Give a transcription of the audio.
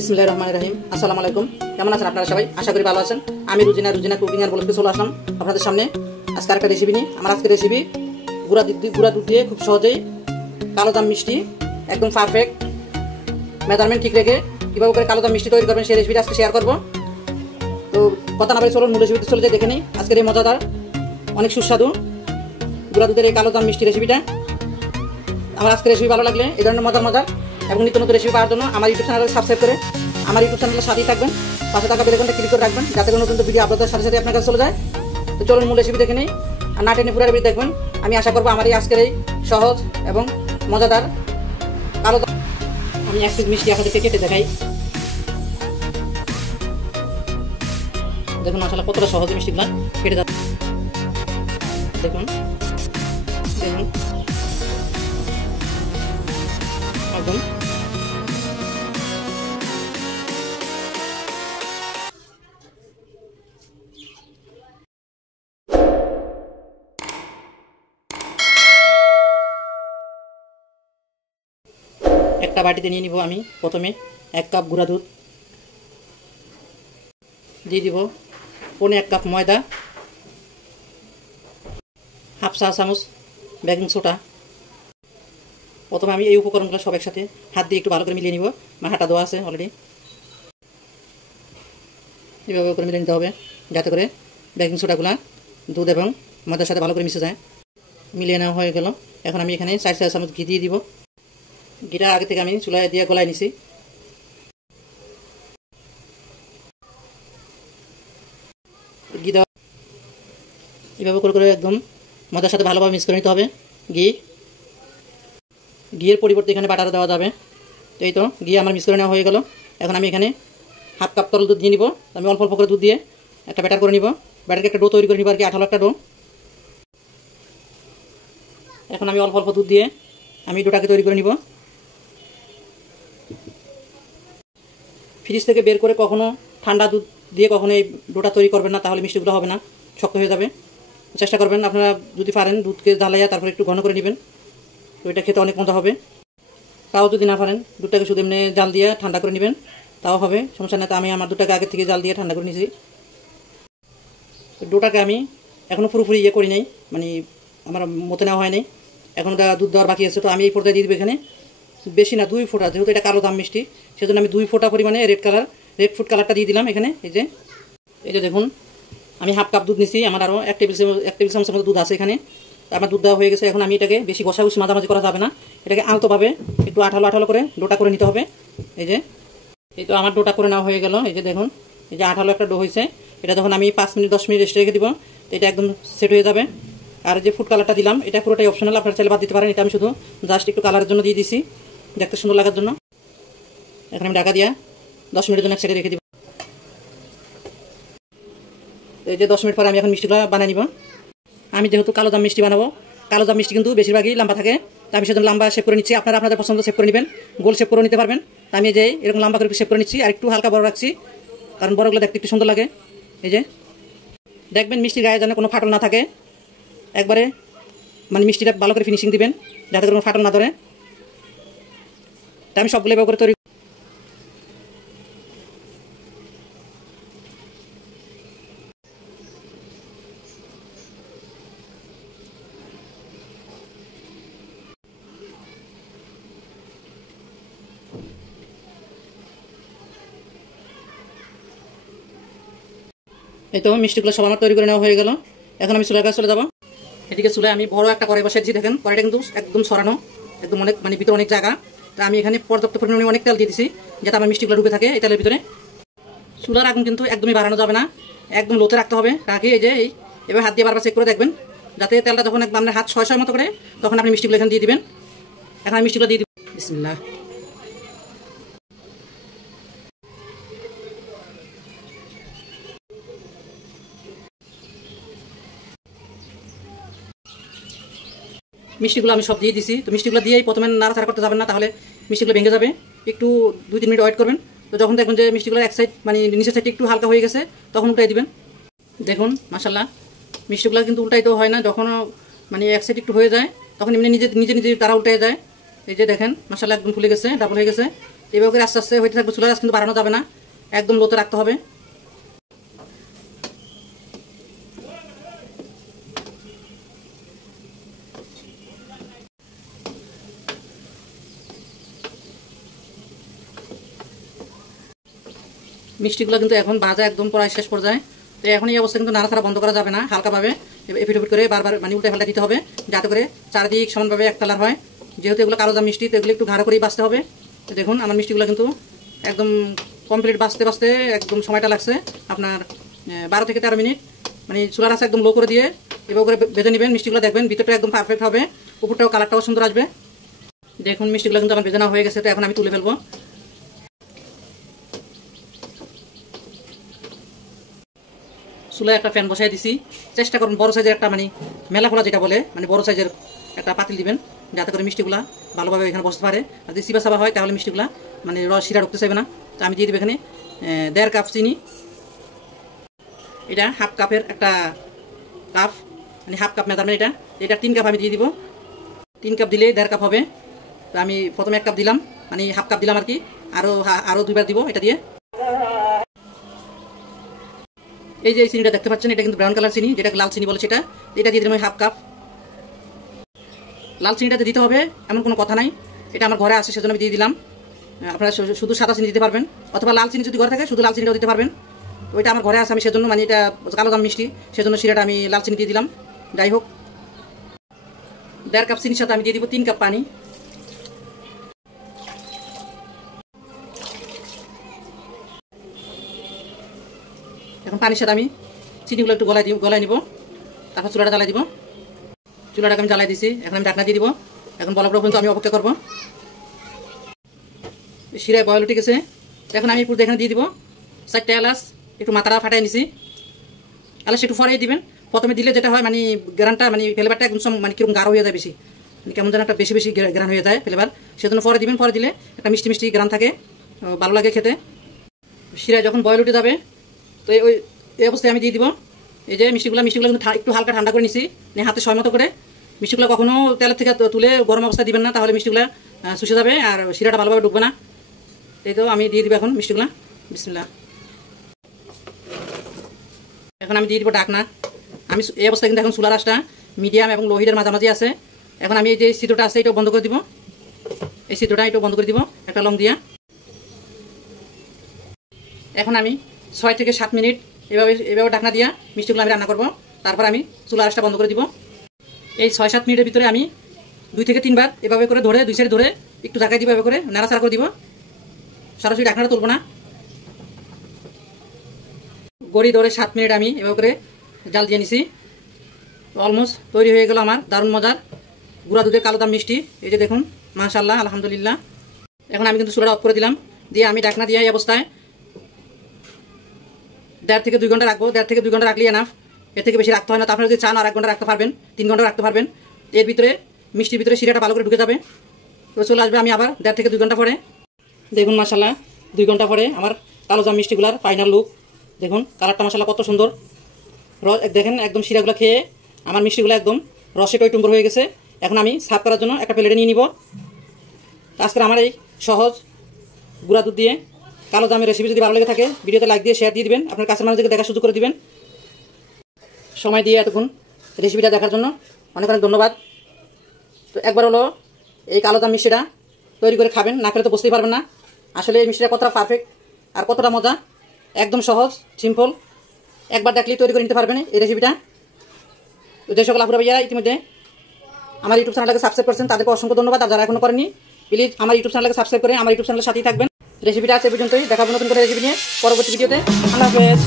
বিসমিল্লাহির রহমানির রহিম। আসসালামু আলাইকুম। কেমন আছেন আপনারা সবাই? আশা করি ভালো আছেন। আমি রুজিনা কুকিং এর ব্লগে চলে আসলাম আপনাদের সামনে। আজকে একটা রেসিপি নিয়ে। আমার আজকের রেসিপি গুঁড়া দুধ দিয়ে খুব সহজেই কালো জাম মিষ্টি, একদম পারফেক্ট মেজারমেন্ট ঠিক রেখে কীভাবে করে কালো জাম মিষ্টি তৈরি করবেন সেই রেসিপিটা আজকে শেয়ার করবো। তো কথা না বলে চলুন মূল রেসিপিতে চলে যাই, দেখে নিই আজকের এই মজাদার, অনেক সুস্বাদু গুঁড়া দুধের এই কালো জাম মিষ্টি রেসিপিটা। আমার আজকের রেসিপি ভালো লাগলে এই ধরনের মজার এবং নিত্য নতুন রেসিপি পাওয়ার জন্য আমার ইউটিউব চ্যানেলে সাবস্ক্রাইব করে আমার ইউটিউব চ্যানেলের সাথেই থাকবেন। পাশে থাকা বেল আইকনটা ক্লিক করে রাখবেন যাতে কোনো নতুন ভিডিও আপলোডের সাথে সাথে আপনার কাছে চলে যায়। তো চলুন মূল রেসিপি দেখে নেই, আর না টেনে পুরো রেসিপি দেখবেন। আমি আশা করবো আমার এই আজকের এই সহজ এবং মজাদার কালো আমি এক পিস মিষ্টি আপনাদেরকে কেটে দেখাই। দেখুন মাশাআল্লাহ কতটা সহজে মিষ্টিগুলো কেটে যাচ্ছে। দেখুন দেখুন একদম একটা বাটিতে নিয়ে নিব আমি প্রথমে 1 কাপ গুঁড়া দুধ, দিয়ে দিব 1.25 কাপ ময়দা, হাফ চা চামচ বেকিং সোডা। প্রথমে আমি এই উপকরণগুলো সব একসাথে হাত দিয়ে একটু ভালো করে মিলিয়ে নিব। আমার হাঁটা দেওয়া আছে অলরেডি, এইভাবে করে মিলিয়ে নিতে হবে যাতে করে বেকিং সোডাগুলো দুধ এবং ময়দার সাথে ভালো করে মিশে যায়। মিলিয়ে নেওয়া হয়ে গেল। এখন আমি এখানে 4 চা চামচ ঘি দিয়ে দিব। ঘিটা আগে থেকে আমি চুলায় দিয়ে গলায় নিছি। ঘি দেওয়া এইভাবে করে একদম ময়দার সাথে ভালোভাবে মিক্স করে নিতে হবে। ঘিয়ের পরিবর্তে এখানে বাটার দেওয়া যাবে। তো এই তো ঘি আমার মিক্স করে নেওয়া হয়ে গেল। এখন আমি এখানে হাফ কাপ তরল দুধ দিয়ে নিব। আমি অল্প অল্প করে দুধ দিয়ে একটা ব্যাটার করে নিব। ব্যাটারকে একটা ডো তৈরি করে নিব, আর কি আঠালো একটা ডো। এখন আমি অল্প অল্প দুধ দিয়ে আমি ডোটাকে তৈরি করে নিব। ফ্রিজ থেকে বের করে কখনো ঠান্ডা দুধ দিয়ে কখনো এই ডোটা তৈরি করবেন না, তাহলে মিষ্টিগুলো হবে না, শক্ত হয়ে যাবে। চেষ্টা করবেন আপনারা যদি পারেন দুধকে জ্বালাইয়া তারপর একটু ঘন করে নেবেন, তো এটা খেতে অনেক মজা হবে। তাও যদি না পারেন দুধটাকে শুধু এমনি জাল দিয়ে ঠান্ডা করে নেবেন, তাও হবে, সমস্যা নেই। তো আমি আমার দুধটাকে আগে থেকে জাল দিয়ে ঠান্ডা করে নিয়েছি। ডোটাকে আমি এখনও পুরোপুরি করি নাই, মানে আমার মতে নেওয়া হয় নাই, এখন দুধ দেওয়ার বাকি আছে। তো আমি এই পর্যায়ে দিয়ে দেবো এখানে বেশি না 2 ফোঁটা, যেহেতু এটা কালো জাম মিষ্টি সেজন্য আমি 2 ফোঁটা পরিমাণে রেড ফুড কালারটা দিয়ে দিলাম এখানে। এই যে দেখুন আমি হাফ কাপ দুধ নিচ্ছি, আমার আরও 1 টেবিল চামচের মতো দুধ আছে এখানে। আমার দুধ দেওয়া হয়ে গেছে। এখন আমি এটাকে বেশি ঘষাঘষি মাঝামাঝি করা যাবে না, এটাকে আলতোভাবে একটু আঠালো করে ডোটা করে নিতে হবে। এই তো আমার ডোটা করে নেওয়া হয়ে গেল। এই যে দেখুন এই যে আঠালো একটা ডো হয়েছে। এটা যখন আমি 5 মিনিট 10 মিনিট রেস্টে রেখে দিব, এটা একদম সেট হয়ে যাবে। আর যে ফুড কালারটা দিলাম এটা পুরোটাই অপশনাল, আপনারা চাইলে বাদ দিতে পারেন। এটা আমি শুধু জাস্ট একটু কালারের জন্য দিয়ে দিছি, দেখতে সুন্দর লাগার জন্য। এখন আমি ঢাকা দিয়ে 10 মিনিটের জন্য এক সাইডে রেখে দিব। এই যে 10 মিনিট পরে আমি এখন মিষ্টিগুলো বানিয়ে নিব। আমি যেহেতু কালো জাম মিষ্টি বানাবো, কালো জাম মিষ্টি কিন্তু বেশিরভাগই লম্বা থাকে, তো আমি সেজন্য লম্বা শেপ করে নিচ্ছি। আপনারা আপনাদের পছন্দ শেপ করে নেবেন, গোল শেপ করে নিতে পারবেন। আমি যে এরকম লম্বা করে শেপ করে নিচ্ছি, আর একটু হালকা বড় রাখছি, কারণ বড়গুলো দেখতে একটু সুন্দর লাগে। এই যে দেখবেন মিষ্টির গায়ে যেন কোনো ফাটল না থাকে, একবারে মানে মিষ্টিটা ভালো করে ফিনিশিং দিবেন যাতে কোনো ফাটল না ধরে। তা আমি সবগুলো ব্যবহার করে তৈরি। এই তো মিষ্টিগুলো সব আমার তৈরি করে নেওয়া হয়ে গেল। এখন আমি চুলার কাছে চলে যাবো। এদিকে চুলায় আমি বড় একটা কড়াই বসাইছি। দেখেন কড়াইটা কিন্তু একদম সরানো, একদম অনেক মানে ভিতরে অনেক জায়গা। তা আমি এখানে পর্যাপ্ত পরিমাণে অনেক তেল দিয়ে দিচ্ছি যাতে আমার মিষ্টিগুলো ডুবে থাকে এই তেলের ভিতরে। চুলার আগুন কিন্তু একদমই বাড়ানো যাবে না, একদম লোতে রাখতে হবে। রাখি এই যে এবার হাত দিয়ে বারবার চেক করে দেখবেন যাতে তেলটা যখন একদম আপনার হাত ছয় মতো করে, তখন আপনি মিষ্টিগুলো এখানে দিয়ে দিবেন। এখন আমি মিষ্টিগুলো দিয়ে দিব। বিসমিল্লাহ। মিষ্টিগুলো আমি সব দিয়ে দিছি। তো মিষ্টিগুলো দিয়েই প্রথমে নাড়াচাড়া করতে যাবেন না, তাহলে মিষ্টিগুলো ভেঙে যাবে। একটু 2-3 মিনিট ওয়েট করবেন। তো যখন দেখবেন যে মিষ্টিগুলো এক সাইড মানে নিচের সাইডটা একটু হালকা হয়ে গেছে, তখন উল্টাই দিবেন। দেখুন মাশাআল্লাহ মিষ্টিগুলো কিন্তু উল্টাইতেও হয় না, যখন মানে এক সাইড একটু হয়ে যায় তখন এমনি নিজে নিজে তারা উল্টে যায়। এই যে দেখেন মাশাআল্লাহ একদম ফুলে গেছে, ডাবল হয়ে গেছে। এভাবে করে আস্তে আস্তে হইতে থাকবে। চুলার আঁচ কিন্তু বাড়ানো যাবে না, একদম লোতে রাখতে হবে। মিষ্টিগুলো কিন্তু এখন ভাজা একদম প্রায় শেষ পর্যায়ে। তো এখন এই অবস্থা কিন্তু নাড়াচাড়া বন্ধ করা যাবে না, হালকাভাবে এপিট ওপিট করে বারবার মানে উল্টে পাল্টা দিতে হবে, যাতে করে চারদিক সমানভাবে এক কালার হয়। যেহেতু এগুলো কালো জাম মিষ্টি, তো এগুলো একটু গাঢ় করেই বাছতে হবে। তো দেখুন আমার মিষ্টিগুলো কিন্তু একদম কমপ্লিট বাছতে বাছতে একদম সময়টা লাগছে আপনার 12 থেকে 13 মিনিট। মানে চুলার আঁচ একদম লো করে দিয়ে এভাবে করে ভেজে নেবেন মিষ্টিগুলো, দেখবেন ভিতরটা একদম পারফেক্ট হবে, উপরটাও কালারটাও সুন্দর আসবে। দেখুন মিষ্টিগুলো কিন্তু আমার ভেজে নেওয়া হয়ে গেছে। তো এখন আমি তুলে ফেলবো। চুলায় একটা ফ্যান বসাই দিছি। চেষ্টা করুন বড় সাইজের একটা মানে মেলা খোলা যেটা বলে, মানে বড় সাইজের একটা পাতিল দিবেন, যাতে করে মিষ্টিগুলা ভালোভাবে এখানে বসতে পারে। আর যদি চিবা চাবা হয় তাহলে মিষ্টিগুলা মানে রস শিরা ঢুকতে চাইবে না। তো আমি দিয়ে দেবো এখানে 1.5 কাপ চিনি। এটা হাফ কাপের একটা কাপ, মানে হাফ কাপ মেজারমেন্ট। এটা 3 কাপ আমি দিয়ে দিব। 3 কাপ দিলে 1.5 কাপ হবে। তো আমি প্রথমে 1 কাপ দিলাম, মানে হাফ কাপ দিলাম আর কি, আরও 2বার দিব এটা দিয়ে। এই যে চিনিটা দেখতে পাচ্ছেন, এটা কিন্তু ব্রাউন কালার চিনি, যেটা লাল চিনি বলে, সেটা এটা দিয়ে দিলাম হাফ কাপ। লাল চিনিটাতে দিতে হবে এমন কোনো কথা নাই, এটা আমার ঘরে আছে সেজন্য আমি দিয়ে দিলাম। আপনারা শুধু সাদা চিনি দিতে পারবেন, অথবা লাল চিনি যদি ঘরে থাকে শুধু লাল চিনিটাও দিতে পারবেন। ওইটা আমার ঘরে আছে, আমি সেজন্য মানে এটা কালো জাম মিষ্টি সেজন্য শিরাটা আমি লাল চিনি দিয়ে দিলাম। যাই হোক, 1.5 কাপ চিনির সাথে আমি দিয়ে দিব 3 কাপ পানি। এখন পানির সাথে আমি চিনিগুলো একটু গলায় নিব, তারপর চুলাটা জ্বালাই দিব। চুলাটাকে আমি জ্বালাই দিছি, এখন আমি ঢাকনা দিয়ে দিব। এখন বলা পর্যন্ত আমি অপেক্ষা করব। শিরায় বয়ল উঠে গেছে। এখন আমি পুরো এখানে দিয়ে দিব 4টা এলাচ, একটু মাথাটা ফাটাই নিছি। এলাচ একটু ফরাই দিবেন। প্রথমে দিলে যেটা হয় মানে গ্রানটা মানে ফ্লেভারটা একদম মানে কিরকম গাঢ় হয়ে যায়, বেশি মানে কেমন যেন একটা বেশি বেশি গ্রান হয়ে যায় ফ্লেভার, সেজন্য পরে দিবেন। পরে দিলে একটা মিষ্টি মিষ্টি গ্রান থাকে, ভালো লাগে খেতে। শিরায় যখন বয়ল উঠে যাবে, তো এই অবস্থায় আমি দিয়ে দিব এই যে মিষ্টিগুলো কিন্তু একটু হালকা ঠান্ডা করে নিছি, হাতে সময় মতো করে। মিষ্টিগুলো কখনো তেলের থেকে তুলে গরম অবস্থায় দিবেন না, তাহলে মিষ্টিগুলো শুষে যাবে আর শিরাটা ভালোভাবে ঢুকবে না। এই তো আমি দিয়ে দিব এখন মিষ্টিগুলো। বিসমিল্লাহ। এখন আমি দিয়ে দিব ঢাকনা। আমি এই অবস্থায় কিন্তু এখন চুলার আঁচটা মিডিয়াম এবং লো হিটের মাঝামাঝি আছে। এখন আমি এই যে ছিদ্রটা আছে এটাও বন্ধ করে দিব, এই ছিদ্রটা এটাও বন্ধ করে দিব একটা লং দিয়া। এখন আমি 6 থেকে 7 মিনিট এভাবে ঢাকনা দিয়া মিষ্টিগুলো আমি রান্না করব। তারপর আমি চুলার আঁচটা বন্ধ করে দিব। এই 6-7 মিনিটের ভিতরে আমি 2 থেকে 3 বার এভাবে করে ধরে 2 সাইড ধরে একটু ঢাকাই দিব, এভাবে করে নাড়াচাড়া করে দিব। সরাসরি ঢাকনাটা তুলব না। গড়ি ধরে 7 মিনিট আমি এভাবে করে জাল দিয়ে নিছি। অলমোস্ট তৈরি হয়ে গেল আমার দারুণ মজার গুঁড়া দুধের কালো জাম মিষ্টি। এই যে দেখুন, মাশাআল্লাহ, আলহামদুলিল্লাহ। এখন আমি কিন্তু চুলাটা অফ করে দিলাম, দিয়ে আমি ঢাকনা দিয়ে এই অবস্থায় 1.5 থেকে 2 ঘন্টা রাখবো। 1.5 থেকে 2 ঘন্টা রাখলেই এনাফ, এর থেকে বেশি রাখতে হয় না। তারপরে যদি চান আর 1 ঘন্টা রাখতে পারবেন, 3 ঘন্টা রাখতে পারবেন। এর ভিতরে মিষ্টির ভিতরে শিরাটা ভালো করে ঢুকে যাবে। তো চলে আসবে আমি আবার 1.5 থেকে 2 ঘন্টা পরে। দেখুন মাশাআল্লাহ, 2 ঘন্টা পরে আমার কালো জাম মিষ্টিগুলার ফাইনাল লুক দেখুন। কালারটা মাশাআল্লাহ কত সুন্দর। দেখেন একদম শিরাগুলো খেয়ে আমার মিষ্টিগুলো একদম রসে টইটুম্বর হয়ে গেছে। এখন আমি সার্ভ করার জন্য একটা প্লেটে নিয়ে নিব। আজকের আমার এই সহজ গুঁড়া দুধ দিয়ে কালো জামের রেসিপি যদি ভালো লেগে থাকে, ভিডিওতে লাইক দিয়ে শেয়ার দিয়ে দিবেন, আপনার কাছের মানুষদেরকে দেখার সুযোগ করে দিবেন। সময় দিয়ে এতক্ষণ রেসিপিটা দেখার জন্য অনেক অনেক ধন্যবাদ। তো একবার হলো এই কালো জাম মিষ্টিটা তৈরি করে খাবেন, না খেলে তো বুঝতেই পারবেন না আসলে এই মিষ্টিটা কতটা পারফেক্ট আর কতটা মজা। একদম সহজ সিম্পল, একবার দেখলেই তৈরি করে নিতে পারবেন এই রেসিপিটা। তো যে সকল আপুরা ভাইয়ারা ইতিমধ্যে আমার ইউটিউব চ্যানেলটাকে সাবস্ক্রাইব করছেন তাদেরকে অসংখ্য ধন্যবাদ। আর যারা এখনো করেনি প্লিজ আমার ইউটিউব চ্যানেলটাকে সাবস্ক্রাইব করে আমার ইউটিউব চ্যানেলের সাথেই থাকবেন। রেসিপিটা আছে পর্যন্তই, দেখাবো নতুন করে রেসিপি নিয়ে পরবর্তী ভিডিওতে। আল্লাহ হাফেজ।